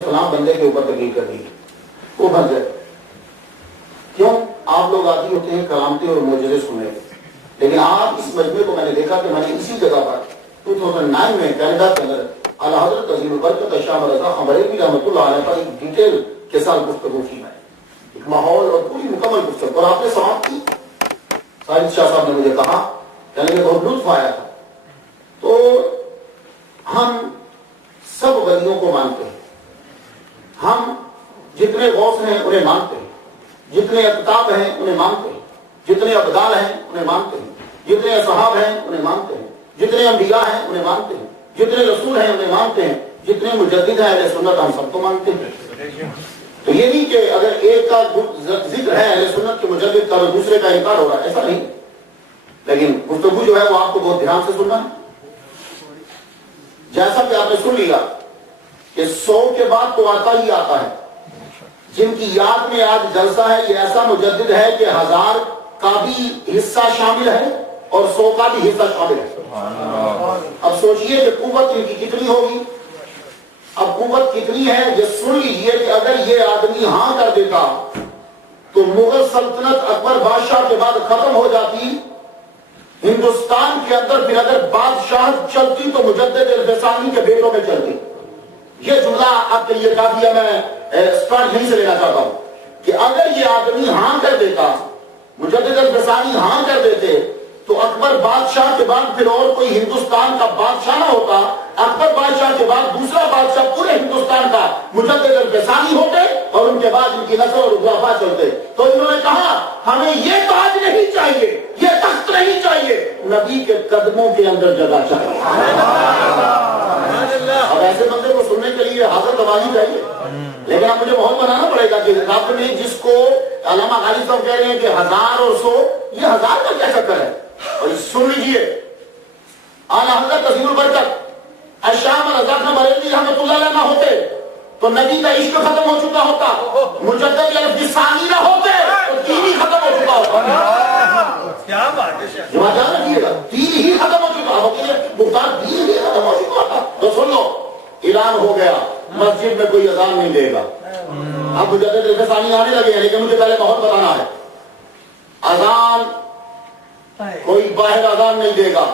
فلاں بندے کے اوپر تقریر کر دی وہ بن جائے. کیوں؟ آپ لوگ عادی ہوتے ہیں کرامتیں اور معجزے سننے کے، لیکن آپ اس مجمع کو میں نے دیکھا کہ میں نے اسی جگہ پر 2009 میں کینیڈا کے اندر اعلیٰ حضرت عظیم البرکت شاہ رضا خان بریلوی رحمۃ اللہ علیہ پر ایک ڈیٹیل کے ساتھ گفتگو کی، میں ایک ماحول اور پوری مکمل گفتگو، اور آپ نے سماعت کی. ساجد شاہ صاحب نے مجھے کہا کہ بہت لطف آیا تھا. تو ہم سب ولیوں کو مانتے ہیں، ہم جتنے غوث ہیں انہیں مانتے ہیں، جتنے اقطاب ہیں انہیں مانتے ہیں، جتنے ابدال ہیں انہیں مانتے ہیں، جتنے اصحاب ہیں انہیں مانتے ہیں، جتنے انبیاء ہیں انہیں مانتے ہیں، جتنے رسول ہیں انہیں مانتے ہیں، جتنے مجدد ہیں اہل سنت ہم سب کو مانتے ہیں. تو یہ نہیں کہ اگر ایک کا ذکر ہے اہل سنت کے مجدد کا تو دوسرے کا انکار ہو رہا ہے، ایسا نہیں. لیکن گفتگو جو ہے وہ آپ کو بہت دھیان سے سننا ہے. جیسا کہ آپ نے سن لیا کہ 100 کے بعد تو آتا ہی آتا ہے. جن کی یاد میں آج جلسہ ہے یہ ایسا مجدد ہے کہ 1000 کا بھی حصہ شامل ہے اور 100 کا بھی حصہ شامل ہے. اب سوچئے کہ قوت ان کی کتنی ہوگی. اب قوت کتنی ہے یہ سن لیجئے کہ اگر یہ آدمی ہاں کر دیتا تو مغل سلطنت اکبر بادشاہ کے بعد ختم ہو جاتی. ہندوستان کے اندر پھر اگر بادشاہ چلتی تو مجدد الفسانی کے بیٹوں میں چلتی. یہ جملہ آپ کے لیے کافی ہے، میں اسٹارٹ یہیں سے لینا چاہتا ہوں کہ اگر یہ آدمی ہاں کر دیتا، مجدد الفسانی ہاں کر دیتے تو اکبر بادشاہ کے بعد پھر اور کوئی ہندوستان کا بادشاہ نہ ہوتا. اکبر بادشاہ کے بعد دوسرا بادشاہ پورے ہندوستان کا مجدد الفسانی ہوتے اور ان کے بعد ان کی نسل اور خلفاء چلتے. تو انہوں نے کہا ہمیں یہ تاج نہیں چاہیے، یہ تخت نہیں چاہیے، نبی کے قدموں کے اندر جگہ چاہیے. اب ایسے بندے کو سننے کے لیے حاضر تباہی چاہیے. لیکن اب مجھے بہت بنانا پڑے گا کہ رب نے جس کو علامہ غالب صاحب کہہ رہے ہیں کہ 1000 اور 100، یہ 1000 کا کیا چکر ہے. اور سن لیجیے اعلیٰ حضرت عظیم البرکت شاہ رضا خان بریلوی رحمۃ اللہ علیہ نہ ہوتے تو نبی کا عشق ختم ہو چکا ہوتا، مجدد الفسانی نہ ہوتے تو دین ہی ختم ہو چکا ہوتا. کیا بات ہے، جواب رکھیے گا، دین ہی ختم ہو چکا ہوتا، بہتان دین ہی ختم ہو چکا ہوتا. تو سن لو، اعلان ہو گیا مسجد میں کوئی اذان نہیں دے گا. اب مجدد الفسانی آنے لگے ہیں، لیکن مجھے پہلے بہت بتانا ہے. اذان کوئی باہر اذان نہیں دے گا،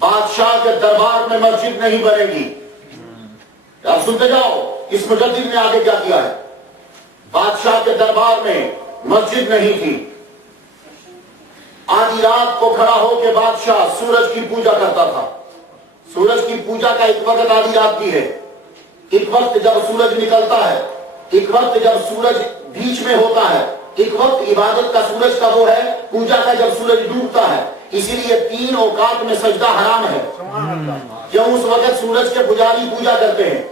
بادشاہ کے دربار میں مسجد نہیں بنے گی. آپ سنتے جاؤ اس مجدد نے آگے کیا کیا ہے. بادشاہ کے دربار میں مسجد نہیں تھی. آدھی رات کو کھڑا ہو کے بادشاہ سورج کی پوجا کرتا تھا. سورج کی پوجا کا ایک وقت آدھی رات کی ہے، ایک وقت جب سورج نکلتا ہے، ایک وقت جب سورج بیچ میں ہوتا ہے، ایک وقت عبادت کا سورج کا وہ ہے، پوجا کا جب سورج ڈوبتا ہے. اسی لیے 3 اوقات میں سجدہ حرام ہے. کیوں؟ اس وقت سورج کے پجاری پوجا کرتے ہیں.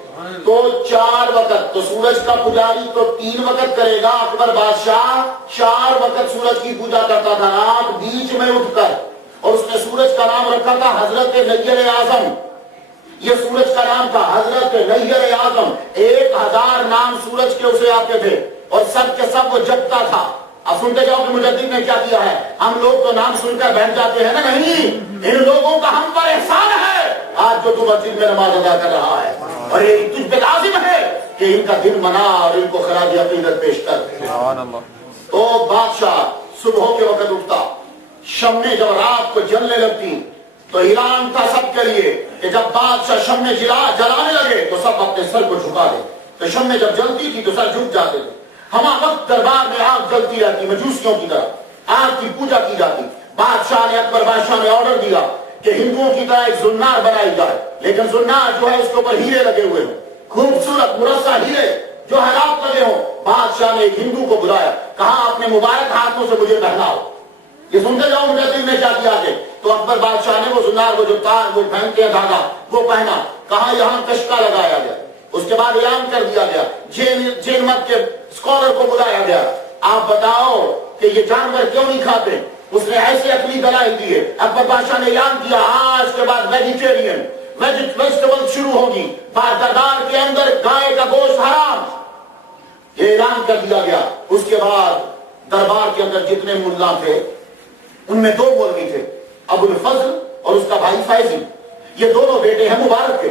تو 4 وقت تو سورج کا پجاری تو 3 وقت کرے گا. اکبر بادشاہ 4 وقت سورج کی پوجا کرتا تھا رات بیچ میں اٹھ کر، اور اس نے سورج کا نام رکھا تھا حضرت نیر اعظم. یہ سورج کا نام تھا حضرت نیر اعظم. 1000 نام سورج کے اسے آتے تھے اور سب کے سب وہ جگتا تھا. اب سنتے جاؤ کہ مجدد نے کیا کیا ہے. ہم لوگ تو نام سن کر بیٹھ جاتے ہیں نا، نہیں، ان لوگوں کا ہم پر احسان ہے آج جو تو مسجد میں نماز ادا کر رہا ہے، اور یہ تجھ پہ لازم ہے کہ ان کا دن منا اور ان کو خراج عقیدت پیش کر. تو بادشاہ صبح کے وقت اٹھتا، شمیں جب رات کو جلنے لگتی تو اعلان تھا سب کے لیے کہ جب بادشاہ شمیں جلانے لگے تو سب اپنے سر کو جھکا دے. تو شمیں جب جلتی تھی تو سر جھک جاتے تھے. ہما وقت دربار میں آگ جلتی رہتی، مجوسیوں کی طرح آگ کی پوجا کی جاتی. بادشاہ نے اکبر بادشاہ نے آرڈر دیا کہ ہندوؤں کی طرح ایک زنار بنائی جائے، لیکن زنار جو ہے اس کے اوپر ہیرے لگے ہوئے ہوں، خوبصورت مرصع ہیرے جو حیرات لگے ہوں. بادشاہ نے ایک ہندو کو بلایا، کہا اپنے مبارک ہاتھوں سے مجھے پہناؤ. یہ سنتے جاؤ مجدد نے کیا کیا ہے. تو اکبر بادشاہ نے وہ زنار، وہ جو تار وہ پہنتے ہیں دھاگا، وہ پہنا. کہا یہاں کشکا لگایا گیا. اس کے بعد اعلان کر دیا گیا، جین مت کے اسکالر کو بلایا گیا، آپ بتاؤ کہ یہ جانور کیوں نہیں کھاتے. اس نے ایسے عقلی دلائل دیے. اکبر بادشاہ نے اعلان کیا آج کے بعد ویجیٹیرین ویجیٹیبل شروع ہوگی، دربار کے اندر گائے کا گوشت حرام. یہ اعلان کر دیا گیا. اس کے بعد دربار کے اندر جتنے ملا تھے ان میں 2 مولوی تھے، ابو الفضل اور اس کا بھائی فیضی. یہ دونوں بیٹے ہیں مبارک کے.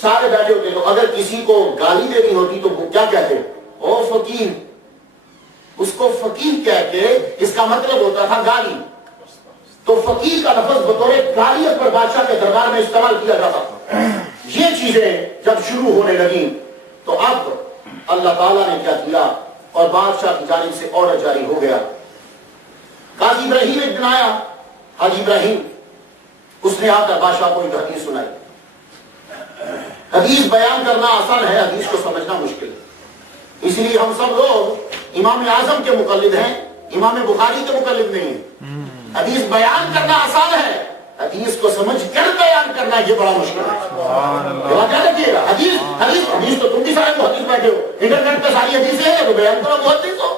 سارے بیٹھے ہوتے تو اگر کسی کو گالی دینی ہوتی تو وہ کیا کہتے؟ او فقیر. اس کو فقیر کہہ کے اس کا مطلب ہوتا تھا گالی. تو فقیر کا لفظ بطور گالی اکبر بادشاہ کے دربار میں استعمال کیا جاتا تھا. یہ چیزیں جب شروع ہونے لگیں تو اب اللہ تعالیٰ نے کیا کیا اور بادشاہ کی جانب سے آرڈر جاری ہو گیا. قاضی ابراہیم ایک دن آیا، حاجی ابراہیم، اس نے آ کر بادشاہ کو ایک حدیث سنائی. حدیث بیان کرنا آسان ہے، حدیث کو سمجھنا مشکل ہے. اس لیے ہم سب لوگ امام اعظم کے مقلد ہیں، امام بخاری کے مقلد نہیں ہیں. حدیث بیان کرنا آسان ہے، حدیث کو سمجھ کر بیان کرنا یہ بڑا مشکل ہے. کیا رکھیے گا حدیث تو تم بھی سارے محدث بیٹھے ہو، انٹرنیٹ پہ ساری حدیثیں ہیں تو بیان کرو محدث ہو.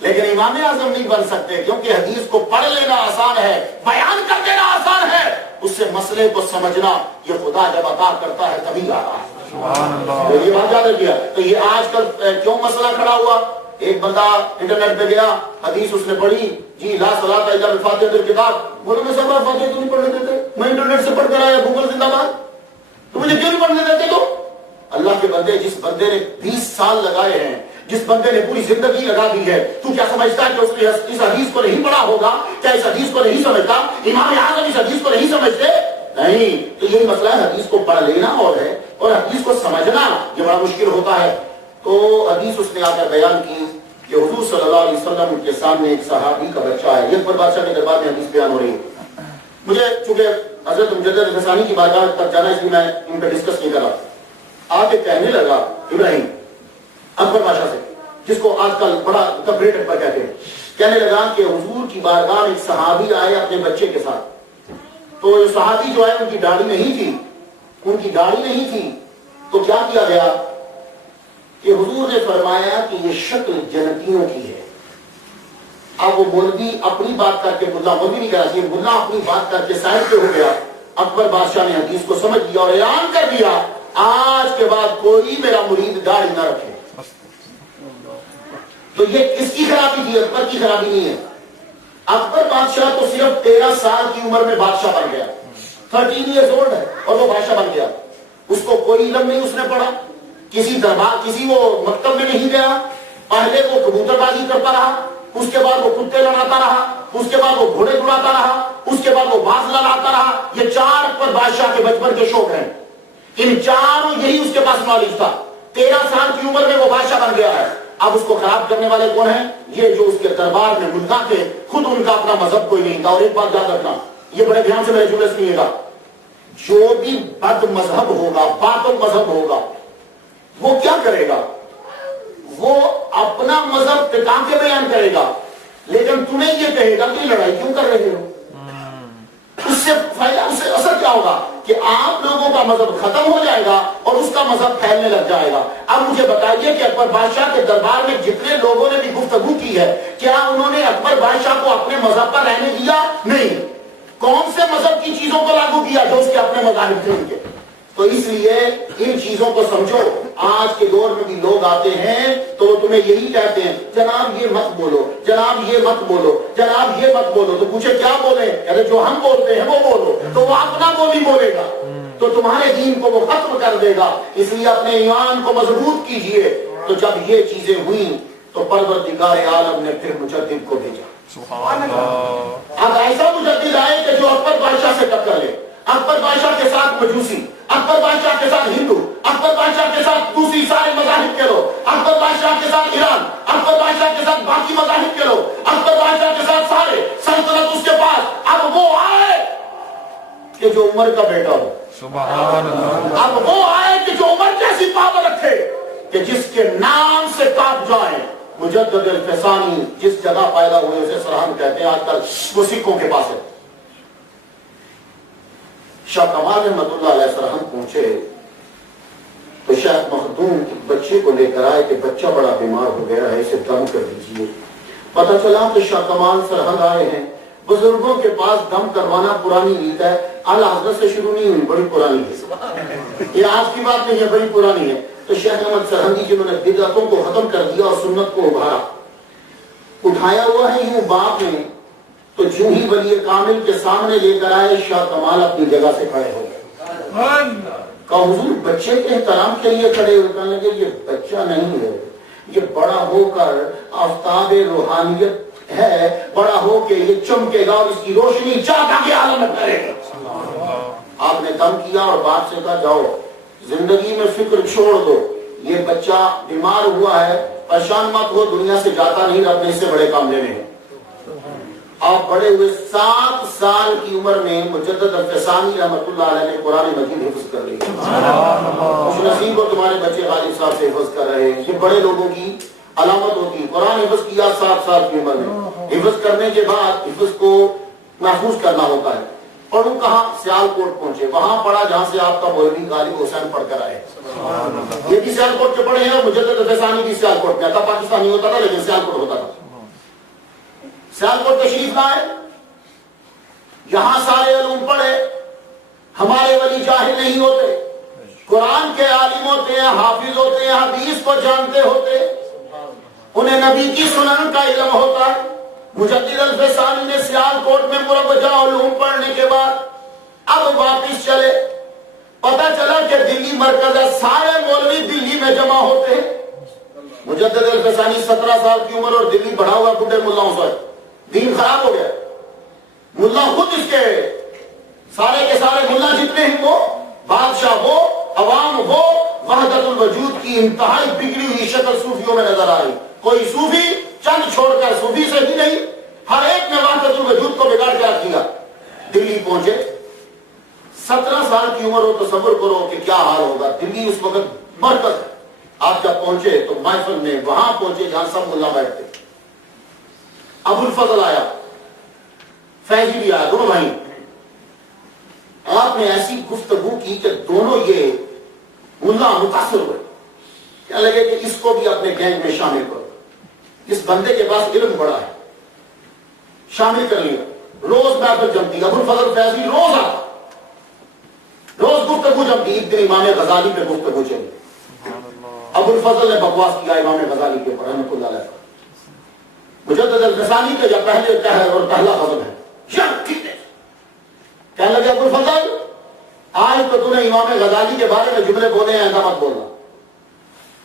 لیکن امام اعظم نہیں بن سکتے، کیونکہ حدیث کو پڑھ لینا آسان ہے، بیان کر دینا آسان ہے، اس سے مسئلے کو سمجھنا یہ خدا جب عطا کرتا ہے تبھی آ رہا ہے. یہ بات یاد رکھیے. تو یہ آج کل کیوں مسئلہ کھڑا ہوا؟ ایک بندہ انٹرنیٹ پہ گیا، حدیث اس نے پڑھی، جی لا صلاۃ الا بالفاتحۃ الکتاب. بولو میں سب فاتحہ کیوں نہیں پڑھنے دیتے؟ میں انٹرنیٹ سے پڑھ کر آیا، گوگل زندہ باد، تو مجھے کیوں نہیں پڑھنے دیتے؟ تو اللہ کے بندے، جس بندے نے 20 سال لگائے ہیں، جس بندے نے پوری زندگی لگا دی ہے، تو کیا سمجھتا ہے کہ اس نے اس حدیث کو نہیں پڑھا ہوگا؟ کیا اس حدیث کو نہیں سمجھتا؟ امام اعظم اس حدیث کو نہیں سمجھتے؟ نہیں. تو یہی مسئلہ ہے، حدیث کو پڑھ لینا اور ہے، اور حدیث کو سمجھنا یہ بڑا مشکل ہوتا ہے. تو حدیث اس نے آ کر بیان کی کہ حضور صلی اللہ علیہ وسلم کے سامنے ایک صحابی کا بچہ ہے. یہ اکبر بادشاہ کے دربار میں حدیث بیان ہو رہی ہے. مجھے چونکہ حضرت مجدد الحسانی کی بارگاہ تک جانا، اس لیے میں ان پہ ڈسکس نہیں کر رہا. آگے کہنے لگا ابراہیم اکبر بادشاہ سے، جس کو آج کل بڑا کبریٹ اکبر کہتے ہیں، کہنے لگا کہ حضور کی بارگاہ میں ایک صحابی آئے اپنے بچے کے ساتھ. تو صحابی جو ہے ان کی داڑھی نہیں تھی، تو کیا کیا گیا کہ حضور نے فرمایا کہ یہ شکل جنتیوں کی ہے. اب وہ مولوی اپنی بات کر کے، ملا مولوی نہیں کرا چاہیے، ملا اپنی بات کر کے سائڈ پہ ہو گیا. اکبر بادشاہ نے حدیث کو سمجھ لیا اور اعلان کر دیا، آج کے بعد کوئی میرا مرید داڑھی نہ رکھے. تو یہ کس کی خرابی تھی؟ اکبر کی خرابی نہیں ہے. اکبر بادشاہ تو صرف 13 سال کی عمر میں بادشاہ بن گیا، 13 ایئرز اولڈ ہے اور وہ بادشاہ بن گیا. اس کو کوئی علم نہیں اس نے پڑھا، کسی دربار، کسی وہ مکتب میں نہیں گیا. پہلے وہ کبوتر بازی کرتا رہا، اس کے بعد وہ کتے لڑاتا رہا، اس کے بعد وہ گھوڑے دوڑاتا رہا، اس کے بعد وہ باز لڑاتا رہا. یہ 4 اکبر بادشاہ کے بچپن کے شوق ہیں. ان چاروں یہی اس کے پاس نالج تھا. 13 سال کی عمر میں وہ بادشاہ بن گیا ہے. اب اس کو خراب کرنے والے کون ہیں؟ یہ جو اس کے دربار میں ملکہ تھے، خود ان کا اپنا مذہب کوئی نہیں تھا. اور ایک بات یاد رکھنا، یہ بڑے دھیان سے میرے جملے سنیے گا، جو بھی بد مذہب ہوگا، باطل مذہب ہوگا، وہ کیا کرے گا؟ وہ اپنا مذہب ٹکا کے بیان کرے گا، لیکن تمہیں یہ کہے گا کہ لڑائی کیوں کر رہے ہو. اس سے فائدہ، اس سے اثر کیا ہوگا کہ آپ لوگوں کا مذہب ختم ہو جائے گا اور اس کا مذہب پھیلنے لگ جائے گا. اب مجھے بتائیے کہ اکبر بادشاہ کے دربار میں جتنے لوگوں نے بھی گفتگو کی ہے، کیا انہوں نے اکبر بادشاہ کو اپنے مذہب پر رہنے دیا؟ نہیں. کون سے مذہب کی چیزوں کو لاگو کیا؟ جو اس کے اپنے مذاہب تھے ان کے. تو اس لیے ان چیزوں کو سمجھو. آج کے دور میں بھی لوگ آتے ہیں تو وہ تمہیں یہی کہتے ہیں، جناب یہ مت بولو، جناب یہ مت بولو، جناب یہ مت بولو. تو پوچھے کیا بولیں؟ ارے جو ہم بولتے ہیں وہ بولو. تو وہ اپنا بولی بولے گا تو تمہارے دین کو وہ ختم کر دے گا. اس لیے اپنے ایمان کو مضبوط کیجئے. تو جب یہ چیزیں ہوئیں تو پروردگار عالم نے پھر مجدد کو بھیجا. اب ایسا مجدد آئے کہ جو اکبر بادشاہ سے ٹکر لے. اکبر بادشاہ کے ساتھ مجوسی، اکبر بادشاہ کے ساتھ ہندو، اکبر بادشاہ کے ساتھ دوسری سارے مذاہب کے لوگ، اکبر بادشاہ کے ساتھ ایران، اکبر بادشاہ کے ساتھ باقی مذاہب کے لوگ، اکبر بادشاہ کے ساتھ سارے سلطنت اس کے پاس. اب وہ آئے کہ جو عمر کا بیٹا ہو. سبحان اللہ. اب وہ آئے کہ جو عمر جیسی پاور رکھے، کہ جس کے نام سے کاپ جائیں. مجدد الفسانی جس جگہ پیدا ہوئے اسے سرہند کہتے ہیں، آج کل وہ سکھوں کے پاس ہے. شاہ کمال رحمۃ اللہ علیہ سرہند پہنچے تو شیخ مخدوم بچے کو لے کر آئے کہ بچہ بڑا بیمار ہو گیا ہے، اسے دم کر دیجیے. پتہ چلا کہ شاہ کمال سرہند آئے ہیں. بزرگوں کے پاس دم کروانا پرانی ریت ہے، اعلیٰ حضرت سے شروع نہیں ہوئی، بڑی پرانی ہے. یہ آج کی بات نہیں ہے، بڑی پرانی ہے. تو شیخ احمد سرہندی جنہوں نے بدعتوں کو ختم کر دیا اور سنت کو ابھارا، اٹھایا ہوا ہے یوں باپ نے. تو جو ہی ولی کامل کے سامنے لے کر آئے، شاہ کمال اپنی جگہ سے کھڑے ہو گئے. کہا حضور بچے کے احترام کے لیے کھڑے ہوئے؟ کہنے لگے یہ بچہ نہیں ہے، یہ بڑا ہو کر آفتاب روحانیت ہے، بڑا ہو کے یہ چمکے گا اور اس کی روشنی چاہتا کے عالم میں کرے گا۔ آپ نے دم کیا اور باپ سے کہا جاؤ زندگی میں فکر چھوڑ دو، یہ بچہ بیمار ہوا ہے، پریشان مت ہو، دنیا سے جاتا نہیں، رب نے اس سے بڑے کام لینے ہیں۔ آپ بڑے ہوئے 7 سال کی عمر میں مجدد الفسانی رحمۃ اللہ علیہ نے قرآن مجید حفظ کر لی۔ خوش نصیب ہو تمہارے بچے غالب صاحب سے حفظ کر رہے ہیں، یہ بڑے لوگوں کی علامت ہوتی ہے۔ قرآن حفظ کیا 7 سال کی عمر میں، حفظ کرنے کے بعد حفظ کو محفوظ کرنا ہوتا ہے۔ پڑھوں کہاں؟ سیال کوٹ پہنچے، وہاں پڑھا جہاں سے آپ کا مولوی غالب حسین پڑھ کر آئے۔ یہ بھی سیال کوٹ کے پڑھے ہیں اور مجدد الفسانی بھی سیال کوٹ میں تھا، پاکستانی ہوتا تھا لیکن سیال کوٹ ہوتا تھا۔ سیال کوٹ تشریف لائے، یہاں سارے علوم پڑھے، ہمارے ولی جاہل نہیں ہوتے، قرآن کے عالم ہوتے ہیں، حافظ ہوتے ہیں، حدیث کو جانتے ہوتے، انہیں نبی کی سنن کا علم ہوتا ہے۔ مجدد الفسانی نے سیال کوٹ میں مروجہ علوم پڑھنے کے بعد اب واپس چلے، پتہ چلا کہ دلی مرکز ہے، سارے مولوی دلی میں جمع ہوتے ہیں۔ مجدد الفسانی 17 سال کی عمر اور دلی بڑھا ہوا بڈھے ملاؤں سے، دین خراب ہو گیا۔ ملا خود اس کے سارے کے سارے ملا جتنے ہیں وہ بادشاہ ہو، عوام ہو، وحدت الوجود کی انتہائی بگڑی ہوئی شکل صوفیوں میں نظر آئی۔ کوئی صوفی چند چھوڑ کر صوفی سے ہی نہیں، ہر ایک نے وحدت الوجود کو بگاڑ کے رکھ دیا۔ دلی پہنچے، 17 سال کی عمر ہو، تصور کرو کہ کیا حال ہوگا۔ دلی اس وقت مرکز ہے۔ آپ جب پہنچے تو محفل میں وہاں پہنچے جہاں سب ملا بیٹھتے، ابو الفضل آیا، فیضی بھی آیا، دونوں بھائی۔ آپ نے ایسی گفتگو کی کہ دونوں یہ ملا متاثر ہوئے، کیا لگے کہ اس کو بھی اپنے گینگ میں شامل کرو، اس بندے کے پاس علم بڑا ہے، شامل کر لیا۔ روز محفل جمتی، ابو الفضل فیضی روز آتا، روز گفتگو جمتی۔ ایک دن امام غزالی پہ گفتگو چلی، ابو الفضل نے بکواس کیا امام غزالی کے اوپر رحمۃ اللہ علیہ۔ مجدد الفسانی کے جب پہلے قہر اور پہلا فضل ہے، کہنے لگے ابو الفضل آج تو تو نے امام غزالی کے بارے میں جملے بولے ہیں، ایسا مت بولنا،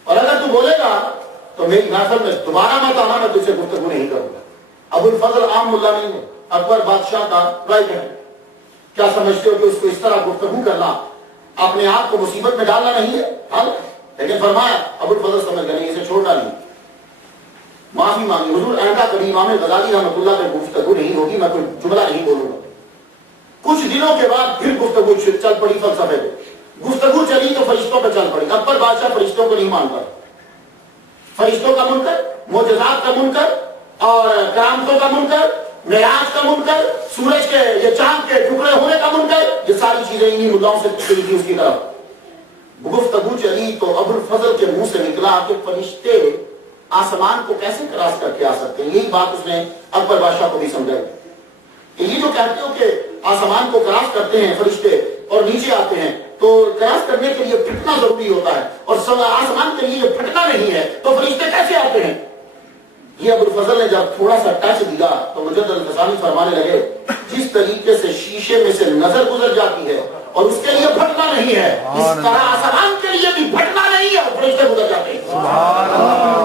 اور اگر تو بولے گا تو میری محفل میں دوبارہ مت آنا، میں تجھ سے گفتگو نہیں کروں گا۔ ابو الفضل عام ملا نہیں ہے، اکبر بادشاہ کا رائٹ ہے۔ کیا سمجھتے ہو کہ اس کو اس طرح گفتگو کرنا اپنے آپ کو مصیبت میں ڈالنا نہیں ہے؟ حل۔ لیکن فرمایا ابو الفضل سمجھ گئے نہیں، اسے چھوڑنا نہیں، معافی مانگی، حضور آئندہ کبھی امام غزالی رحمۃ اللہ پہ گفتگو نہیں ہوگی، میں کوئی جملہ نہیں بولوں گا۔ کچھ دنوں کے بعد پھر گفتگو چل پڑی فلسفے پہ، گفتگو چلی تو فرشتوں پہ چل پڑی۔ اکبر بادشاہ فرشتوں کو نہیں مانتا، فرشتوں کا منکر، معجزات کا منکر اور کرامتوں کا منکر، معراج کا منکر، سورج کے یہ چاند کے ٹکڑے ہونے کا منکر، یہ ساری چیزیں انہی مدعاؤں سے چلی تھی اس کی طرف۔ گفتگو چلی تو ابو الفضل کے منہ سے نکلا کہ فرشتے آسمان کو کیسے کراس کر کے آ سکتے ہیں؟ یہی بات اس نے اکبر بادشاہ کو بھی سمجھائی کہ یہ جو کہتے ہو کہ آسمان کو کراس کرتے ہیں فرشتے اور نیچے آتے ہیں، تو کراس کرنے کے لیے پھٹنا ضروری ہوتا ہے، اور آسمان کے لیے پھٹنا نہیں ہے تو فرشتے کیسے آتے ہیں؟ یہ ابو الفضل نے جب تھوڑا سا ٹچ دیا تو مجدد الفسانی فرمانے لگے جس طریقے سے شیشے میں سے نظر گزر جاتی ہے اور اس کے لیے پھٹنا نہیں ہے، اس طرح آسمان کے لیے بھی پھٹنا نہیں ہے اور فرشتے گزر جاتے ہیں۔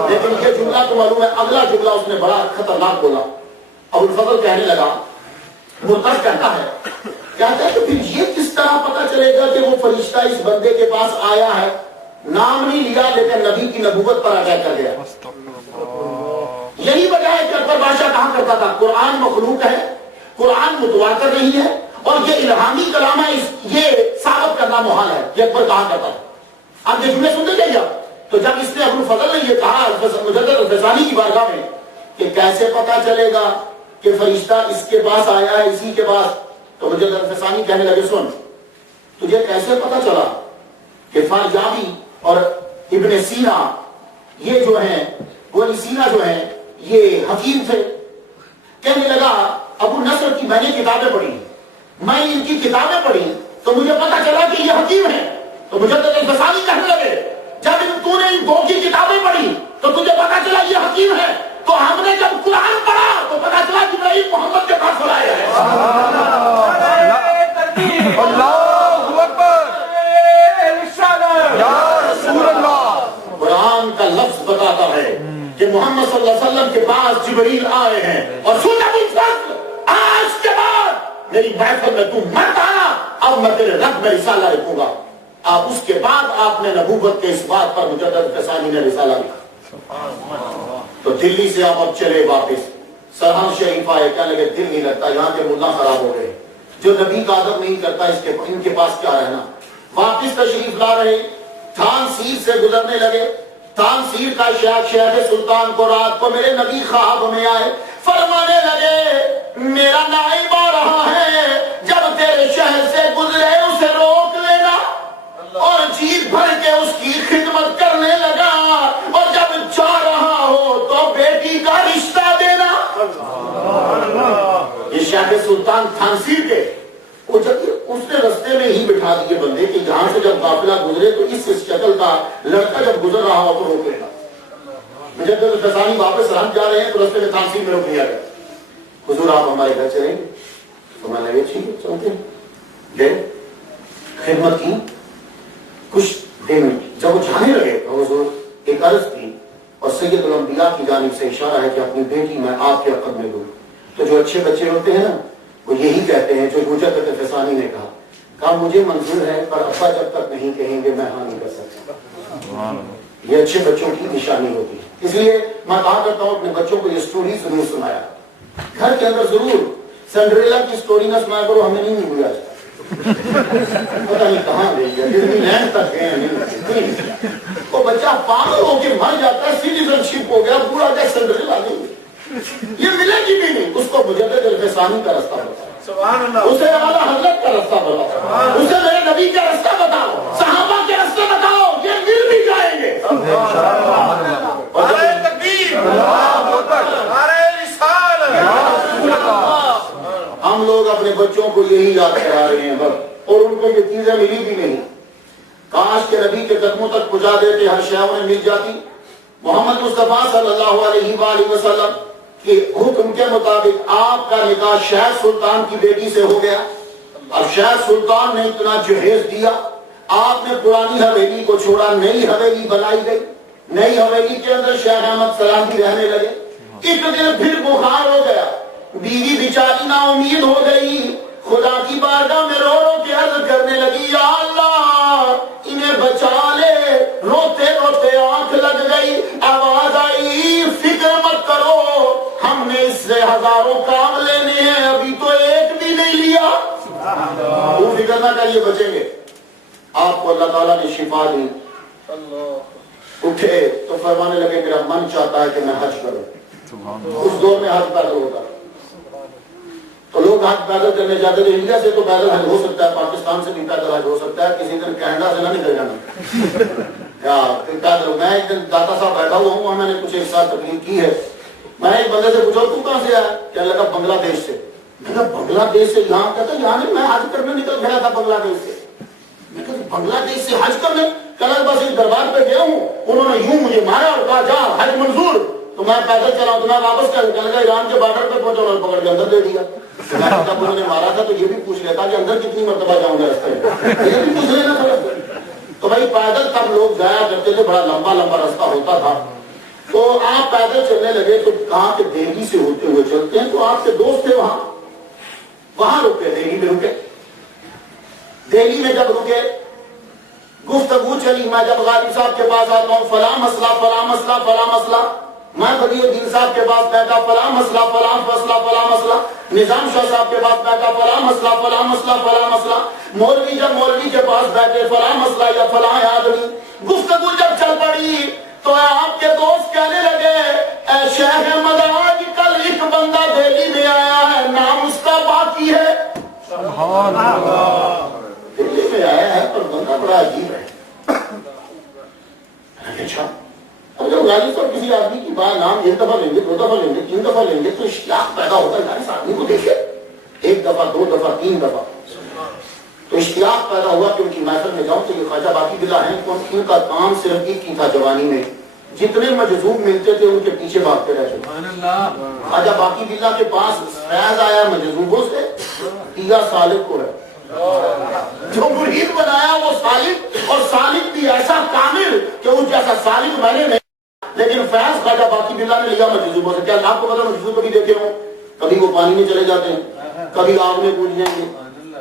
لیکن یہ جملہ تو معلوم ہے، اگلا جملہ اس نے بڑا خطرناک بولا۔ ابو الفضل کہنے لگا، مرتض کہتا ہے کہ پھر یہ کس طرح پتا چلے گا کہ وہ فرشتہ اس بندے کے پاس آیا ہے؟ نام نہیں لیا لیکن نبی کی نبوت پر اٹیک کر گیا۔ یہی وجہ ہے کہ اکبر بادشاہ کہا کرتا تھا قرآن مخلوق ہے، قرآن متواتر نہیں ہے اور یہ الہامی کلام ہے، یہ ثابت کرنا محال ہے، یہ اکبر کہا کرتا تھا۔ اب یہ جملے سنتے جائیے۔ تو جب اس نے ابو الفضل نے یہ کہا مجدد الفسانی کی بارگاہ میں کہ کیسے پتا چلے گا کہ فرشتہ اس کے پاس آیا ہے، اسی کے پاس، تو مجدد الفسانی کہنے لگے سن، تجھے کیسے پتا چلا کہ فارجابی اور ابن سینا یہ جو ہیں، ابن سینا جو ہیں یہ حکیم تھے؟ کہنے لگا ابو نصر کی میں نے کتابیں پڑھی، میں ان کی کتابیں پڑھی تو مجھے پتا چلا کہ یہ حکیم ہے۔ تو مجدد الفسانی کہنے لگے جب تو نے ان دو کی کتابیں پڑھی تو تجھے پتا چلا یہ حکیم ہے، تو ہم نے جب قرآن پڑھا تو پتا چلا جبرائیل محمد کے پاس لایا ہے۔ اللہ اکبر، قرآن کا لفظ بتاتا ہے کہ محمد صلی اللہ علیہ وسلم کے پاس جبریل آئے ہیں اور سورۃ الفصل آج کے بعد میری محفل میں تو مت آنا، اب میں تیرے رب میں رسالہ لکھوں گا۔ اب اس کے بعد آپ نے نبوت کے اس بات پر مجدد ثانی نے رسالہ لکھا۔ تو دلی سے آپ اب چلے واپس سرحد شریف آئے، کہنے لگے دل نہیں لگتا، یہاں کے ملا خراب ہو گئے، جو نبی کا ادب نہیں کرتا ان کے پاس کیا رہنا۔ واپس تشریف لا رہے، تھان سیر سے گزرنے لگے، تھان سیر کا شیخ سلطان کو رات کو میرے نبی خواب میں آئے، فرمانے لگے میرا نائب آ رہا ہے، جب تیرے شہر سے گزرے اسے روک لینا، اور جیت بھر کے اس کی خدمت کرنے لگا، اور جب جا رہا ہو تو بیٹی کا رشتہ دینا۔ یہ شیخ سلطان تھانسیر کے وہ جب اس نے رستے میں ہی بٹھا دیے بندے کہ یہاں سے جب قافلہ گزرے تو اس شکل کا لڑکا جب گزر رہا ہو تو روک لینا۔ مجدد فسانی واپس سرحد جا رہے ہیں تو رستے میں تھانسیر میں روک لیا گیا، حضور آپ ہمارے گھر چلیں گے؟ تو میں نے یہ ٹھیک ہے چلتے ہیں، گئے خدمت کی کچھ دن، جب وہ جانے لگے تو حضور ایک عرض کی اور سید الانبیاء کی جانب سے اشارہ ہے کہ اپنی بیٹی میں آپ کے عقد میں دوں۔ تو جو اچھے بچے ہوتے ہیں نا وہ یہی کہتے ہیں جو مجدد فسانی نے کہا مجھے منظور ہے پر ابا جب تک نہیں کہیں گے میں ہاں نہیں کر سکتا۔ یہ اچھے بچوں کی نشانی ہوتی ہے، اس لیے میں کہا کرتا ہوں اپنے بچوں کو یہ سٹوری ضرور سنایا، گھر کے اندر ضرور سنڈریلا کی سٹوری نہ سنایا کرو، ہمیں نہیں ملا پتہ نہیں کہاں لے گیا، ڈزنی لینڈ تک گئے نہیں، وہ بچہ پاگل ہو کے مر جاتا ہے، سٹیزن شپ ہو گیا پورا، کہ سنڈریلا نہیں یہ ملے گی بھی نہیں۔ اس کو مجدد الفسانی کا رستہ بتاؤ، اسے اعلیٰ حضرت کا رستہ بتاؤ، اسے میرے نبی کا رستہ بتاؤ، صحابہ کے رستے بتاؤ، یہ مل بھی جائیں گے۔ ہم لوگ اپنے بچوں کو یہی یاد کرا رہے ہیں بس، اور ان کو یہ چیزیں ملی بھی نہیں۔ کاش کے نبی کے قدموں تک پہنچا دیتے، ہر شے انہیں مل جاتی۔ محمد مصطفیٰ صلی اللہ علیہ وآلہ وسلم کے حکم کے مطابق آپ کا نکاح شیخ سلطان کی بیٹی سے ہو گیا۔ اب شیخ سلطان نے اتنا جہیز دیا، آپ نے پرانی حویلی کو چھوڑا، نئی حویلی بنائی گئی، نئی حویلی کے اندر شیخ احمد سلامتی رہنے لگے۔ ایک دن پھر بخار ہو گیا، بیوی بیچاری نا امید ہو گئی، خدا کی بارگاہ میں رو رو کے عرض کرنے لگی یا اللہ انہیں بچا لے، روتے روتے آنکھ لگ گئی، آواز آئی فکر مت کرو ہم نے اس سے ہزاروں کام لینے ہیں، ابھی تو ایک بھی نہیں لیا، وہ فکر نہ کریے بچیں گے۔ آپ کو اللہ تعالیٰ نے شفا دی، اٹھے تو فرمانے لگے میرا من چاہتا ہے کہ میں حج کروں۔ اس دور میں حج پیدل ہوتا تو لوگ حج پیدل کرنے جاتے تھے، انڈیا سے تو پیدل حج ہو سکتا ہے، پاکستان سے بھی پیدل حج ہو سکتا ہے، کسی دن کینیڈا سے نہ نکل جانا پیدل۔ میں ایک دن داتا صاحب بیٹھا ہوا ہوں، میں نے کچھ ایک سال تقریر کی ہے، میں ایک بندے سے پوچھا تو کہاں سے آیا؟ کہنے لگا بنگلہ دیش سے۔ میں کہا بنگلہ دیش سے یہاں؟ کہتا یہاں نہیں، میں حج کرنے نکل گیا تھا بنگلہ دیش سے۔ میں کہا بنگلہ دیش سے حج کرنے؟ کہنے بس ایک دربار پہ گیا ہوں، انہوں نے یوں مجھے مارا اور کہا جا حج منظور، تو میں پیدل چلا ہوں، تو میں واپس کہنے لگا ایران کے بارڈر پہ پہنچا، انہوں نے پکڑ کے اندر دے دیا۔ جب انہوں نے مارا تھا تو یہ بھی پوچھ لیتا کہ اندر کتنی مرتبہ جاؤں گا رستے میں، یہ بھی پوچھ لینا تھا۔ تو بھائی پیدل تب لوگ جایا کرتے تھے، بڑا لمبا لمبا راستہ ہوتا تھا، تو آپ پیدل چلنے لگے تو کہاں کہ دہلی سے ہوتے ہوئے چلتے ہیں، تو آپ کے دوست تھے وہاں رکے، دہلی میں رکے۔ دہلی میں جب رکے گفتگو چلی، میں جب غالب صاحب کے پاس آتا ہوں فلاں مسئلہ فلاں مسئلہ فلاں مسئلہ، میں بدی الدین صاحب کے پاس بیٹھا فلاں مسئلہ فلاں مسئلہ فلاں مسئلہ، نظام شاہ صاحب کے پاس بیٹھا فلاں مسئلہ فلاں مسئلہ فلاں مسئلہ، مولوی جب مولوی کے پاس بیٹھے فلاں مسئلہ یا فلاں آدمی، گفتگو جب چل پڑی تو آپ کے دوست کہنے لگے اے شیخ احمد آج کل ایک بندہ دہلی میں آیا ہے، نام اس کا باقی ہے۔ سبحان اللہ، دہلی میں آیا ہے پر بندہ بڑا عجیب ہے۔ اچھا اب جب غالب صاحب کسی آدمی کی بات نام ایک دفعہ لیں گے، دو دفعہ لیں گے، تین دفعہ لیں گے تو اشتیاق پیدا ہوتا ہے اس آدمی کو دیکھے، ایک دفعہ دو دفعہ تین دفعہ، تو اشتیاق پیدا ہوا کہ ان کی محفل میں جاؤں تو یہ خواجہ باقی بلا ہیں، ان کا کام صرف ایک ہی تھا جوانی میں، جتنے مجذوب ملتے تھے ان کے پیچھے بھاگتے رہتے۔ خواجہ باقی بلا کے پاس فیض آیا مجذوبوں سے، 13 سالک کو ہے، جو مرید بنایا وہ سالک، اور سالک بھی ایسا کامل کہ اس جیسا سالک میں نے نہیں، لیکن فیض خواجہ باقی باللہ نے لیا مجذوبوں سے۔ کیا آپ کو پتا مجذوب کبھی دیکھے ہوں؟ کبھی وہ پانی میں چلے جاتے ہیں، کبھی آگ میں کود جائیں گے،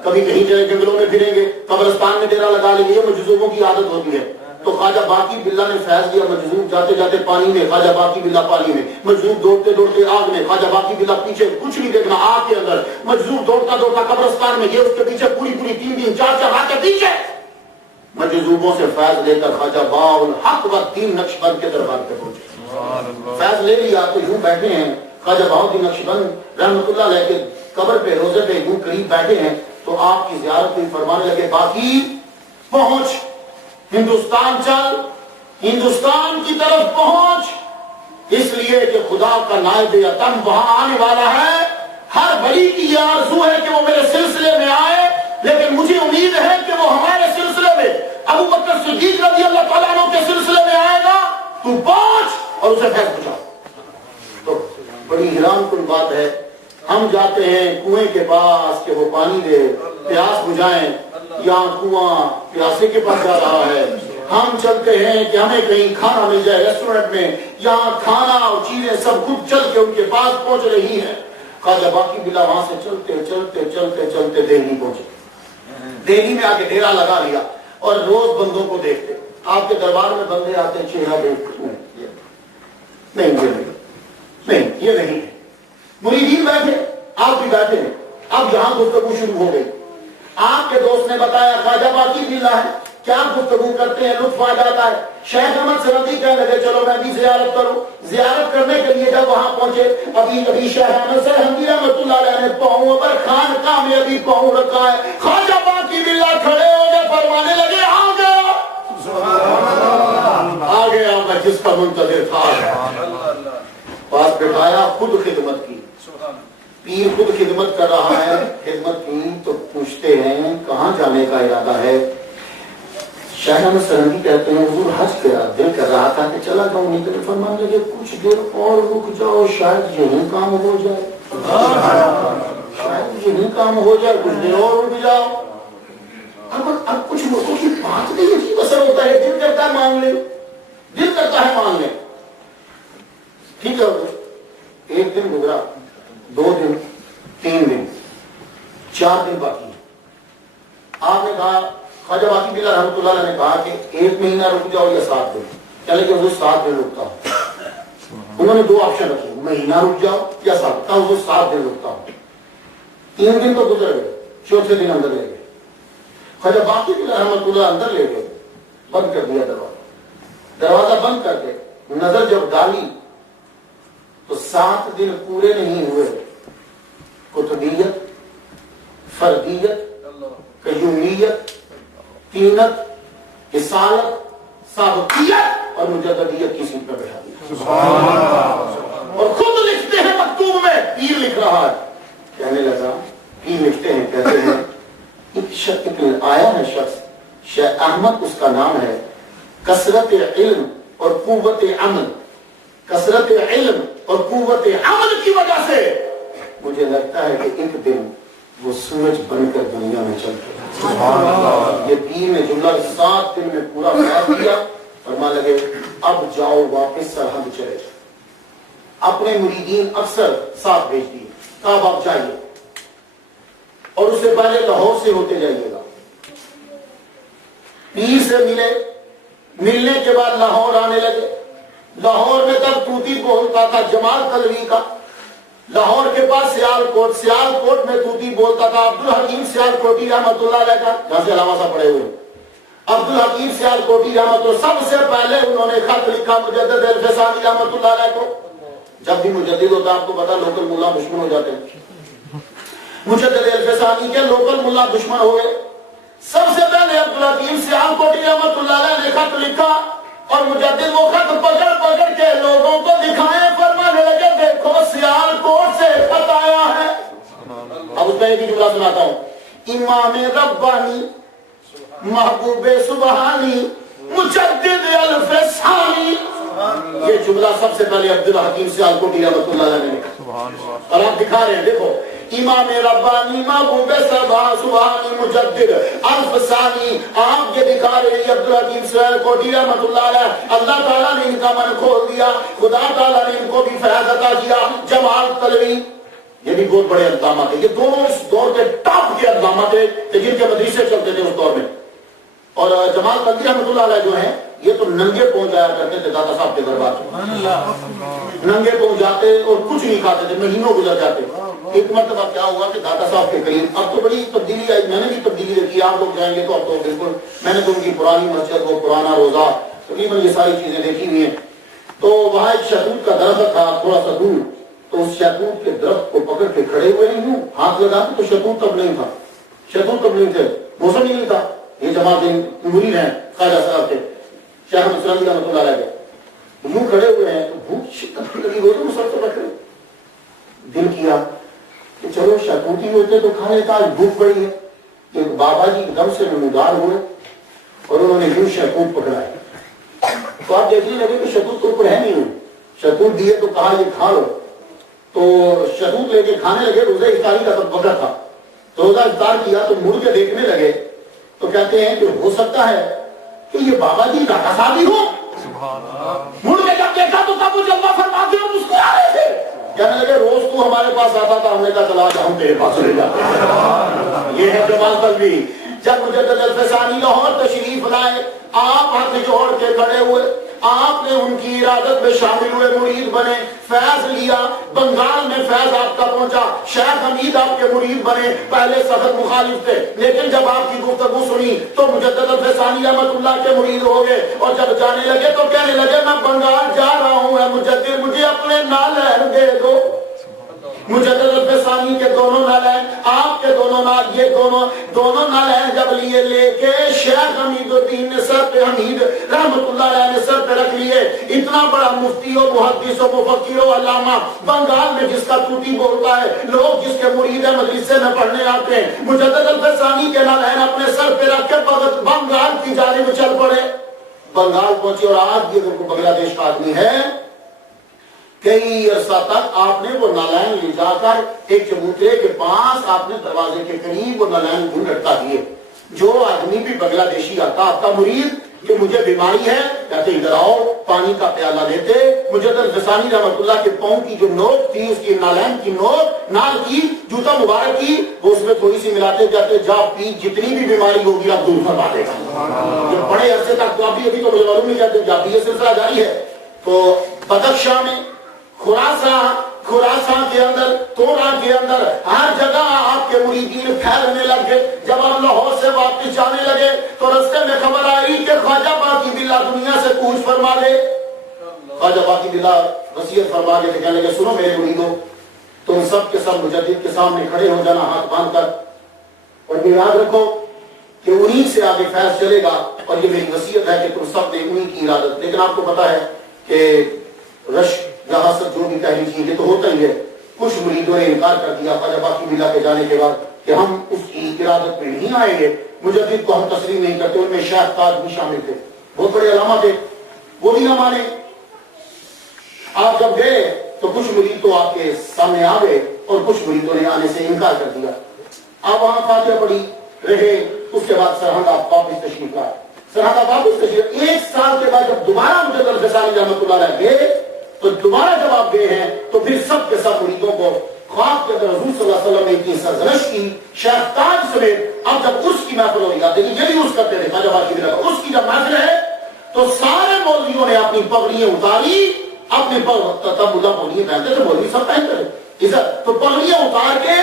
کبھی کہیں چلے جنگلوں میں پھریں گے، قبرستان میں ڈیرا لگا لیں گے، یہ مجذوبوں کی عادت ہوتی ہے۔ تو خواجہ باقی باللہ نے فیض لیا مجذوب جاتے جاتے پانی میں، خواجہ باقی باللہ پانی میں، مجذوب دوڑتے دوڑتے آگ میں، خواجہ باقی باللہ پیچھے کچھ نہیں دیکھنا، آگ کے اندر، مجذوب دوڑتا دوڑتا قبرستان میں، یہ اس کے پیچھے پوری 3 4 رات کے پیچھے مجذوبوں سے فیض لے کر خواجہ باالحق والدین نقشبند کے دربار پہ پہنچے۔ فیض لے لیا تو یوں بیٹھے ہیں خواجہ بہاؤالدین نقشبند رحمۃ اللہ علیہ کے قبر پہ روزے پہ یوں قریب بیٹھے ہیں، تو آپ کی زیارت ہوئی، فرمانے لگے باقی پہنچ، ہندوستان چل، ہندوستان کی طرف پہنچ، اس لیے کہ خدا کا نائب اتم وہاں آنے والا ہے۔ ہر ولی کی یہ آرزو ہے کہ وہ میرے سلسلے میں آئے، لیکن مجھے امید ہے کہ وہ ہمارے سلسلے میں ابو بکر صدیق رضی اللہ تعالیٰ عنہ کے سلسلے میں آئے گا، تو پہنچ اور اسے فیض پہنچا۔ تو بڑی حیران کن بات ہے، ہم جاتے ہیں کنویں کے پاس کہ وہ پانی دے، پیاس بجھائیں، یہاں کنواں پیاسے کے پاس جا رہا ہے۔ ہم چلتے ہیں کہ ہمیں کہیں کھانا مل جائے ریسٹورنٹ میں، یہاں کھانا اور چیزیں سب کچھ چل کے ان کے پاس پہنچ رہی ہیں۔ خواجہ باقی باللہ وہاں سے چلتے چلتے چلتے چلتے دہلی پہنچے، دہلی میں آ کے ڈیرا لگا لیا اور روز بندوں کو دیکھتے۔ آپ کے دربار میں بندے آتے ہیں، چہرہ دیکھتے نہیں یہ نہیں ہے، مریدین بیٹھے، آپ بھی بیٹھے ہیں۔ اب یہاں گفتگو شروع ہو گئی، آپ کے دوست نے بتایا خواجہ باقی باللہ ہے، کیا گفتگو کرتے ہیں، لطف آ جاتا ہے۔ شیخ احمد سرندی کہنے لگے چلو میں بھی زیارت کروں۔ زیارت کرنے کے لیے جب وہاں پہنچے، ابھی شیخ احمد سرندی رحمۃ اللہ علیہ نے پاؤں پر خانقاہ میں ابھی پاؤں رکھا ہے، خواجہ باقی باللہ کھڑے ہو گئے، فرمانے لگے آ گیا میں جس کا منتظر تھا۔ پاس بٹھایا، خود خدمت کی، پیر خود خدمت کر رہا ہے، خدمت کی تو پوچھتے ہیں کہاں جانے کا ارادہ ہے؟ شیخ احمد سرندی کہتے ہیں حضور حج کا دل کر رہا تھا کہ چلا جاؤں، نہیں تو فرمانے لگے کچھ دیر اور رک جاؤ، شاید یہی کام ہو جائے، شاید یہی کام ہو جائے، کچھ دیر اور رک جاؤ۔ اب کچھ لوگوں کی بات نہیں عجیب اثر ہوتا ہے، دل کرتا ہے مان لیں، دل کرتا ہے مان لیں، ٹھیک ہے۔ ایک دن گزرا، 2 دن، 3 دن، 4 دن باقی۔ آپ نے کہا، خواجہ باقی باللہ رحمۃ اللہ علیہ نے کہا کہ 1 مہینہ رک جاؤ یا 7 دن، چلے کہ وہ 7 دن رکتا ہوں۔ انہوں نے 2 آپشن رکھے، مہینہ رک جاؤ یا 7 دن، وہ 7 دن رکتا ہوں۔ 3 دن تو گزر گئے، 4تھے دن اندر لے گئے، خواجہ باقی باللہ رحمۃ اللہ اندر لے گئے، بند کر دیا دروازہ بند کر کے نظر جب ڈالی تو 7 دن پورے نہیں ہوئے، قطبیت، فردیت، قیومیت، تینت، اصالت، سابقیت اور مجددیت کی سیٹ پر بیٹھا دیا۔ اور خود لکھتے ہیں مکتوب میں، پیر لکھ رہا ہے، کہنے لگا، پیر لکھتے ہیں کہتے ہیں ایک آیا ہے شخص، شیخ احمد اس کا نام ہے، کثرت علم اور قوت عمل، کثرت علم اور قوت عمل کی وجہ سے مجھے لگتا ہے کہ ایک دن وہ سورج بن کر دنیا میں چل گیا۔ یہ پیر نے جملہ 7 دن میں پورا بیان کیا، فرمانے لگے اب جاؤ واپس سرحد چلے جاؤ۔ اپنے مریدین اکثر ساتھ بھیج دیے، کہا آپ جائیے، اور اس سے پہلے لاہور سے ہوتے جائیے گا۔ پیر سے ملے، ملنے کے بعد لاہور آنے لگے۔ لاہور میں تب طوطی بولتا تھا جمال قلوی کا، لاہور کے پاس سیالکوٹ، سیالکوٹ میں طوطی بولتا تھا عبدالحکیم سیالکوٹی رحمۃ اللہ علیہ کا، جہاں سے علامہ صاحب پڑے ہوئے عبدالحکیم سیالکوٹی رحمۃ اللہ، سب سے پہلے انہوں نے خط لکھا مجدد الفسانی رحمۃ اللہ علیہ کو۔ جب بھی مجدد ہوتا آپ کو پتا لوکل ملا دشمن ہو جاتے ہیں، مجدد الفسانی کے لوکل ملا دشمن ہو گئے۔ سب سے پہلے عبدالحکیم سیالکوٹی رحمۃ اللہ علیہ نے خط لکھا اور مجدد وہ خط پکڑ پکڑ کے لوگوں کو دکھائے، فرمانے لگے دیکھو سیالکوٹ سے خط آیا ہے۔ اب اس میں ایک ہی جملہ سناتا ہوں، امام ربانی محبوب سبحانی مجدد الفسانی، یہ جملہ سب سے پہلے عبدالحکیم سیالکوٹی رحمۃ اللہ علیہ نے لکھا۔ اور آپ دکھا رہے ہیں، دیکھو امام ربانی محبوب سبحانی مجدد الف ثانی آپ یہ دکھا رہے ہیں عبدالحکیم سہیل کوٹی رحمۃ اللہ علیہ، اللہ تعالیٰ نے ان کا من کھول دیا، خدا تعالیٰ نے ان کو بھی فیض عطا کیا۔ جمال طلوی یہ بھی بہت بڑے علامہ تھے، یہ دونوں اس دور کے ٹاپ کے علامہ تھے جن کے مدرسے چلتے تھے اس دور میں۔ اور جمال طلوی رحمۃ اللہ علیہ جو ہیں یہ تو ننگے پہنچ جایا کرتے تھے دادا صاحب کے دربار میں، ننگے پہنچ جاتے اور کچھ نہیں کھاتے تھے، مہینوں گزر جاتے۔ ایک مرتبہ کیا ہوا کہ دادا صاحب کے قریب، اب تو بڑی تبدیلی آئی، میں نے بھی تبدیلی دیکھی، آپ لوگ جائیں گے تو اب تو بالکل، میں نے تو ان کی پرانی مسجد، وہ پرانا روزہ، تقریباً یہ ساری چیزیں دیکھی ہوئی ہیں۔ تو وہاں ایک شہتوت کا درخت تھا تھوڑا سا دور، تو اس شہتوت کے درخت کو پکڑ کے کھڑے ہوئے ہیں، یوں ہاتھ لگا کے، تو شہتوت تب نہیں تھا، شہتوت تب نہیں تھے، موسم ہی نہیں تھا، یہ جماعت مرید ہیں خواجہ صاحب کے شیخ احمد سلمی رحمۃ اللہ علیہ کے، یوں کھڑے ہوئے ہیں تو بھوک شدت لگی ہوئی تو سب سے پکڑے، دل کیا کہ چلو شہتوتی ہوتے تو کھا لیتا، آج بھوک پڑی ہے۔ کہ بابا جی ایک دم سے نمودار ہوئے اور انہوں نے یوں شہتوت پکڑائے، تو آپ دیکھنے لگے کہ شہتوت تو اوپر ہے نہیں ہوئی، شہتوت دیے تو کہا یہ کھا لو، تو شہتوت لے کے کھانے لگے۔ روزہ افطاری کا وقت تھا، تو روزہ افطار کیا تو مڑ کے دیکھنے لگے تو کہتے ہیں کہ ہو سکتا ہے کہ یہ بابا جی راکا صاحب ہو۔ مڑ کے جب دیکھا تو تب وہ جلوہ فرما کے اور مسکرا رہے تھے، کہنے لگے روز تو ہمارے پاس آتا تھا، ہم نے کہا چلا جا ہم تیرے پاس لے جاتے۔ یہ ہے جمال طلوی۔ جب مجدد الفسانی لاہور تشریف لائے، آپ ہاتھ جوڑ کے کھڑے ہوئے، آپ نے ان کی ارادت میں شامل ہوئے، مرید بنے، فیض لیا، بنگال میں فیض آپ کا پہنچا، شیخ حمید آپ کے مرید بنے، پہلے سخت مخالف تھے لیکن جب آپ کی گفتگو سنی تو مجدد الفسانی رحمۃ اللہ کے مرید ہو گئے، اور جب جانے لگے تو کہنے لگے میں بنگال جا رہا ہوں، اے مجدد مجھے اپنے نالین دے دو۔ مجدد الفسانی کے دونوں نالین، آپ کے دونوں نال، یہ دونوں نالین جب لیے، لے کے شیخ حمید الدین نے سر پہ، حمید رحمت اللہ علیہ نے سر پہ رکھ لیے۔ اتنا بڑا مفتی و محدث و مفکر و علامہ، بنگال میں جس کا توتی بولتا ہے، لوگ جس کے مرید مدرسے میں پڑھنے آتے ہیں، مجدد الفسانی کے نالین اپنے سر پہ رکھ کے بنگال کی جانب چل پڑے۔ بنگال پہنچے، اور آج بھی اگر کوئی بنگلہ دیش کا آدمی ہے، کئی عرصہ تک آپ نے وہ نالین لے جا کر ایک چبوترے کے پاس آپ نے دروازے کے قریب وہ نالین ڈھونڈ لٹکا دیے۔ جو آدمی بھی بنگلہ دیشی آتا، آپ کا مرید کہ مجھے بیماری ہے، کہتے ادھر آؤ، پانی کا پیالہ دیتے۔ مجدد الفسانی رحمۃ اللہ کے پاؤں کی جو نوک تھی، اس کی نالین کی نوک، نال کی، جوتا مبارک کی، وہ اس میں تھوڑی سی ملاتے جاتے، جا پی، جتنی بھی بیماری ہوگی آپ دور فرما دے گا۔ یہ بڑے عرصے تک تو ابھی تو مجھے معلوم نہیں کہتے، جب یہ سلسلہ جاری ہے۔ تو بدخشاں میں، خراسان کے اندر، تورا کے اندر، ہر جگہ آپ کے مریدین پھیلنے لگے۔ جب ہم لاہور سے واپس جانے لگے تو رستے میں خبر آئی کہ خواجہ باقی باللہ دنیا سے کوچ فرما گئے۔ خواجہ باقی باللہ وصیت فرما گئے، کہنے لگے سنو میرے مریدوں، تم سب کے سب مجدد کے سامنے کھڑے ہو جانا ہاتھ باندھ کر، اور یہ یاد رکھو کہ انہی سے آگے فیض چلے گا، اور یہ میری وصیت ہے کہ تم سب نے انہی کی ارادت۔ لیکن آپ کو پتا ہے کہ رش حسد جو بھی پہلی چیز یہ تو ہوتا ہی ہے۔ کچھ مریدوں نے انکار کر دیا خواجہ باقی باللہ کے جانے کے بعد کہ ہم اس کی ارادت میں نہیں آئیں گے، مجدد کو ہم تسلیم نہیں کرتے۔ ان میں شیخ تاج بھی شامل تھے، بہت بڑے علامہ تھے، وہ بھی نہ مانے۔ آپ جب گئے تو کچھ مرید تو آپ کے سامنے آ گئے اور کچھ مریدوں نے آنے سے انکار کر دیا۔ آپ وہاں فاتحہ پڑھی رہے، اس کے بعد سرہنگ آپ واپس تشریف لائے۔ سرہنگ آپ واپس تشریف، ایک سال کے بعد جب دوبارہ مجدد الفسانی رحمۃ اللہ علیہ گئے تو دوبارہ جب آپ گئے ہیں تو پھر سب کے سب مریدوں کو خواب کے اندر حضور صلی اللہ علیہ وسلم نے اتنی سرزنش کی، شیخ تاج سمیت۔ اب جب اس کی محفل ہوئی، آتے یہ بھی اس کرتے تھے خواجہ باقی باللہ، اس کی جب محفل ہے تو سارے مولویوں نے اپنی پگڑیاں اتاری، اپنے تب ملا پگڑیاں پہنتے تھے، مولوی سب پہنتے تھے، تو پگڑیاں اتار کے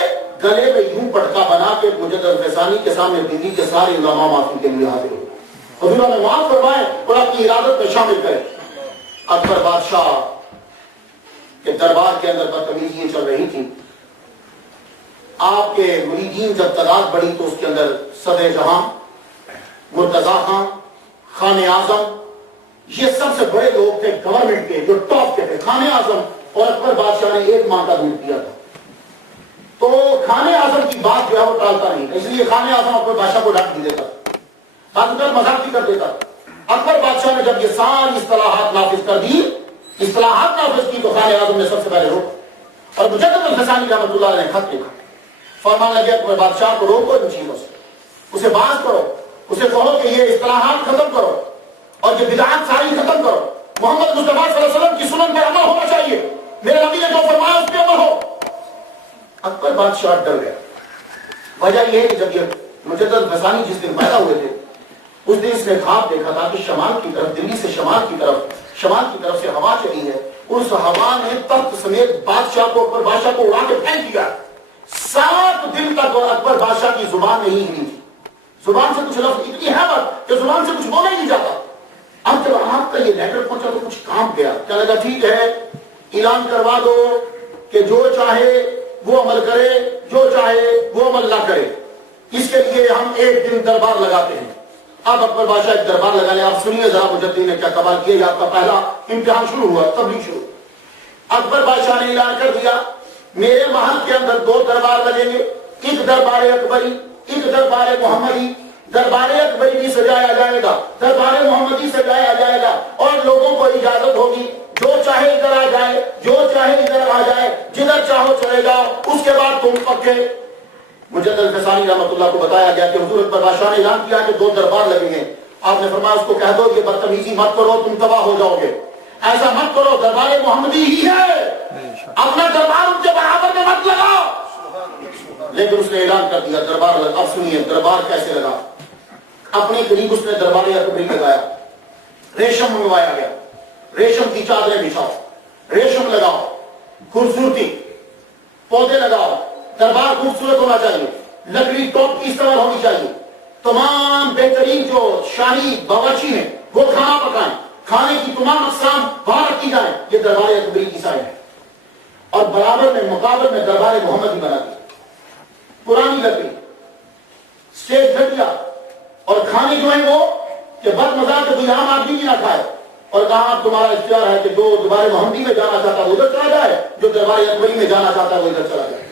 گلے میں یوں پٹکا بنا کے مجدد الفسانی کے سامنے بیوی کے سارے علماء معافی کے لیے حاضر ہوئے، حضور نے معاف فرمائے اور اپنی ارادت میں شامل کرے۔ اکبر بادشاہ کہ دربار کے اندر بدتمیزیاں چل رہی تھی، آپ کے مریدین جب تعداد بڑھی تو اس کے اندر صدر جہاں، مرتضی خان، خان اعظم، یہ سب سے بڑے لوگ تھے گورنمنٹ کے جو ٹاپ کے تھے۔ خان اعظم اور اکبر بادشاہ نے ایک ماہ کا دودھ دیا تھا، تو خان اعظم کی بات جو ہے وہ ٹالتا نہیں، اس لیے خان اعظم اکبر بادشاہ کو ڈانٹ بھی دیتا، مذاق بھی کر دیتا۔ اکبر بادشاہ نے جب یہ ساری اصطلاحات نافذ کر دی، اصطلاحات نافذ کی، تو خان اعظم نے سب سے پہلے روکا اور مجدد الفسانی رحمۃ اللہ علیہ نے خط لکھا فرمانے لگے اکبر بادشاہ کو روکو ان چیزوں سے، اسے باز کرو، اسے کہو کہ یہ اصطلاحات ختم کرو اور یہ بدعات ساری ختم کرو، محمد مصطفیٰ صلی اللہ علیہ وسلم کی سنن پر عمل ہونا چاہیے، میرے نبی نے جو فرمایا اس پہ عمل ہو۔ اکبر بادشاہ ڈر گیا۔ وجہ یہ ہے کہ جب یہ مجدد غزانی جس دن پیدا ہوئے تھے اس دن اس نے خواب دیکھا تھا کہ شمال کی طرف، دلی سے شمال کی طرف سے ہوا چلی ہے، اس ہوا نے تخت سمیت بادشاہ کو، اکبر بادشاہ کو اڑا کے پھینک دیا۔ 7 دن تک اکبر بادشاہ کی زبان نہیں ہلی تھی، زبان سے کچھ لفظ، اتنی حیبت کہ زبان سے کچھ بولا ہی نہیں جاتا۔ اب جب آپ کا یہ لیٹر پہنچا تو کچھ کام گیا، کیا لگا ٹھیک ہے اعلان کروا دو کہ جو چاہے وہ عمل کرے، جو چاہے وہ عمل نہ کرے، اس کے لیے ہم ایک دن دربار لگاتے ہیں۔ اب اکبر بادشاہ ایک دربار لگا لے۔ آپ سنیے ذرا مجدد نے کیا کمال کیا، یہ آپ کا پہلا امتحان شروع ہوا، تبلیغ شروع۔ اکبر بادشاہ نے اعلان کر دیا میرے محل کے اندر 2 دربار لگیں گے، ایک دربار اکبری، ایک دربار محمدی۔ دربار اکبری بھی سجایا جائے گا، دربار محمدی سجایا جائے گا، اور لوگوں کو اجازت ہوگی جو چاہے ادھر آ جائے، جو چاہے ادھر آ جائے، جدھر چاہو چلے جاؤ، اس کے بعد تم پکے۔ مجدد غزانی رحمۃ اللہ کو بتایا گیا کہ حضور اکبر بادشاہ نے اعلان کیا کہ 2 دربار لگیں گے۔ آپ نے فرمایا اس کو کہہ دو یہ بدتمیزی مت کرو، تم تباہ ہو جاؤ گے، ایسا مت کرو، دربار محمدی ہی ہے، اپنا دربار ان کے برابر میں مت لگاؤ۔ لیکن اس نے اعلان کر دیا دربار لگا۔ اب سنیے دربار کیسے لگا۔ اپنے قریب اس نے دربار اکبری لگایا، ریشم منگوایا گیا، ریشم کی چادریں بچھاؤ، ریشم لگاؤ، خوبصورتی، پودے لگاؤ، دربار خوبصورت ہونا چاہیے، لکڑی ٹاپ کی استعمال ہونی چاہیے، تمام بہترین جو شاہی باورچی ہیں وہ کھانا پکائیں، کھانے کی تمام اقسام باہر رکھی جائیں۔ یہ دربار اکبری کی سائن ہے۔ اور برابر میں مقابل میں دربار محمدی بنا دی، پرانی لکڑی، اسٹیج گھٹیا، اور کھانے جو ہیں وہ کہ بد مزاج کوئی عام آدمی بھی نہ کھائے، اور کہا اب تمہارا اختیار ہے کہ جو دربار محمدی میں جانا چاہتا ہے وہ ادھر چلا جائے، جو دربار اکبری میں جانا چاہتا ہے وہ ادھر چلا جائے۔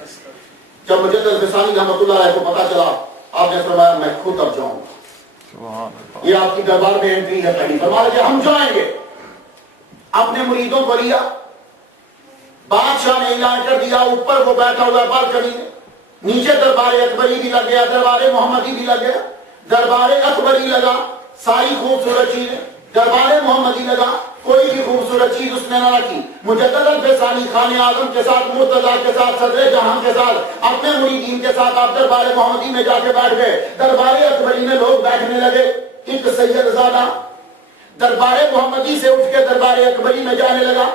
جب مجدد غزانی رحمۃ اللہ علیہ کو پتا چلا، آپ نے فرمایا میں خود اب جاؤں گا، یہ آپ کی دربار میں انٹری ہے پہلی۔ فرمایا کہ ہم جائیں گے۔ اپنے مریدوں کو لیا، بادشاہ نے اعلان کر دیا، اوپر وہ بیٹھا ہوا بالکنی میں، نیچے دربار اکبری بھی لگ گیا، دربار محمدی بھی لگ گیا۔ دربار اکبری لگا ساری خوبصورت چیزیں، دربار محمدی لگا کوئی بھی خوبصورت چیز اس نے نہ رکھی۔ مجدد الفسانی خان اعظم کے ساتھ، مرتضیٰ کے ساتھ، صدر جہاں کے ساتھ، اپنے مریدین کے ساتھ آپ دربار محمدی میں جا کے بیٹھ گئے۔ دربار اکبری میں لوگ بیٹھنے لگے، ایک سید زادہ دربار محمدی سے اٹھ کے دربار اکبری میں جانے لگا،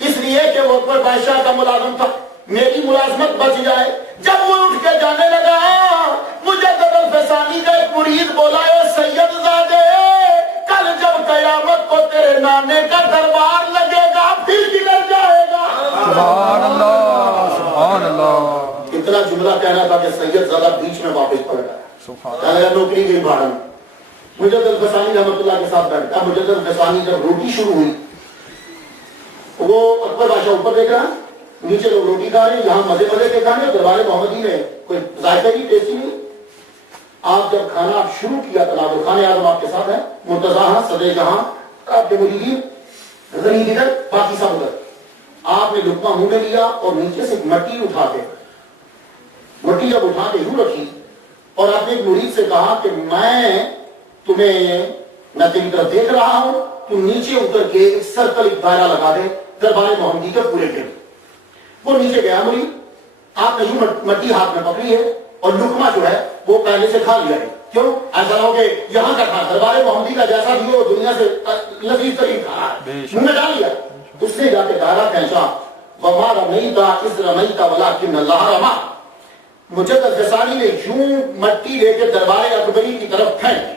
اس لیے کہ وہ اکبر بادشاہ کا ملازم تھا، میری ملازمت بچ جائے۔ جب وہ اٹھ کے جانے لگا، مجدد الفسانی کا ایک مرید بولا اے سید زادے، کل جب قیامت کو تیرے نانے کا دربار لگے گا پھر کدھر جائے گا؟ سبحان اللہ، سبحان اللہ۔ اتنا جملہ کہنا تھا کہ سید زادہ بیچ میں واپس پڑ گیا، نوکری گئی بھاڑا میں۔ مجدد الفسانی رحمۃ اللہ کے ساتھ بیٹھا۔ مجدد الفسانی جب روٹی شروع ہوئی، وہ اکبر بادشاہ اوپر دیکھ رہا، نیچے لوگ روٹی کھا رہے ہیں، یہاں مزے مزے کے کھانے، دربار محمدی میں کوئی ذائقہ نہیں، ٹیسٹی نہیں۔ آپ جب کھانا شروع کیا تناظر، خان اعظم آپ کے ساتھ ہے، مرتضیٰ صدر جہاں، آپ کے مریدین غنی ادھر، باقی سب ادھر۔ آپ نے لقمہ منہ میں لیا اور نیچے سے مٹی اٹھا کے، مٹی جب اٹھا کے یوں رکھی اور آپ نے ایک مرید سے کہا کہ میں تیری طرف دیکھ رہا ہوں، تو نیچے اتر کے ایک سرکل، ایک دائرہ لگا دے دربار محمدی کے پورے گرد۔ وہ نیچے گیا مرید، آپ نے یوں مٹی ہاتھ میں پکڑی ہے اور لقمہ جو ہے وہ پہلے سے کھا لیا ہے۔ کیوں؟ ایسا ہو کہ یہاں کا کھا، دربار محمدی کا جیسا بھی ہو دنیا سے لذیذ ترین کھانا ہے، منہ میں ڈال لیا۔ اس نے جا کے دائرہ کھینچا، وَمَا رَمَيْتَ إِذْ رَمَيْتَ وَلَٰكِنَّ اللَّهَ رَمَىٰ۔ مجدد غزانی نے یوں مٹی لے کے دربار اکبری کی طرف پھینکی۔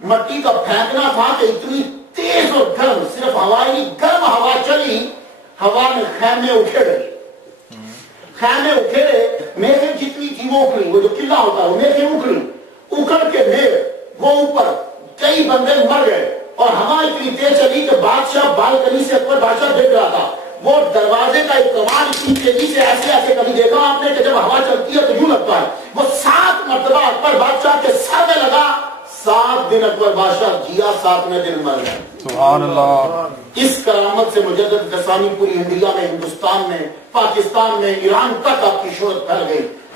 مٹی کا پھینکنا تھا کہ اتنی تیز اور گرم، صرف ہوائی گرم ہوا چلی، ہوا میں خیمے اکھیڑے، خیمے اکھیڑے، میخیں جتنی تھی وہ اکھڑی، وہ جو قلعہ ہوتا ہے وہ میخیں اکھڑی، اکھڑ کے میخ وہ اوپر، کئی بندے مر گئے، اور ہوا اتنی تیز چلی کہ بادشاہ بالکنی سے اکبر بادشاہ دیکھ رہا تھا۔ وہ دروازے کا ایک کمان اتنی تیزی سے ایسے ایسے کبھی دیکھا آپ نے کہ جب ہوا چلتی ہے تو یوں لگتا ہے، وہ 7 مرتبہ اکبر بادشاہ کے سر میں لگا۔ 7 دن اکبر بادشاہ جیا، 7ویں دن مر گیا۔ سبحان اللہ۔ اس کرامت سے مجدد غزانی پوری انڈیا میں، ہندوستان میں، پاکستان میں، ایران تک آپ کی شہرت پھیل گئی۔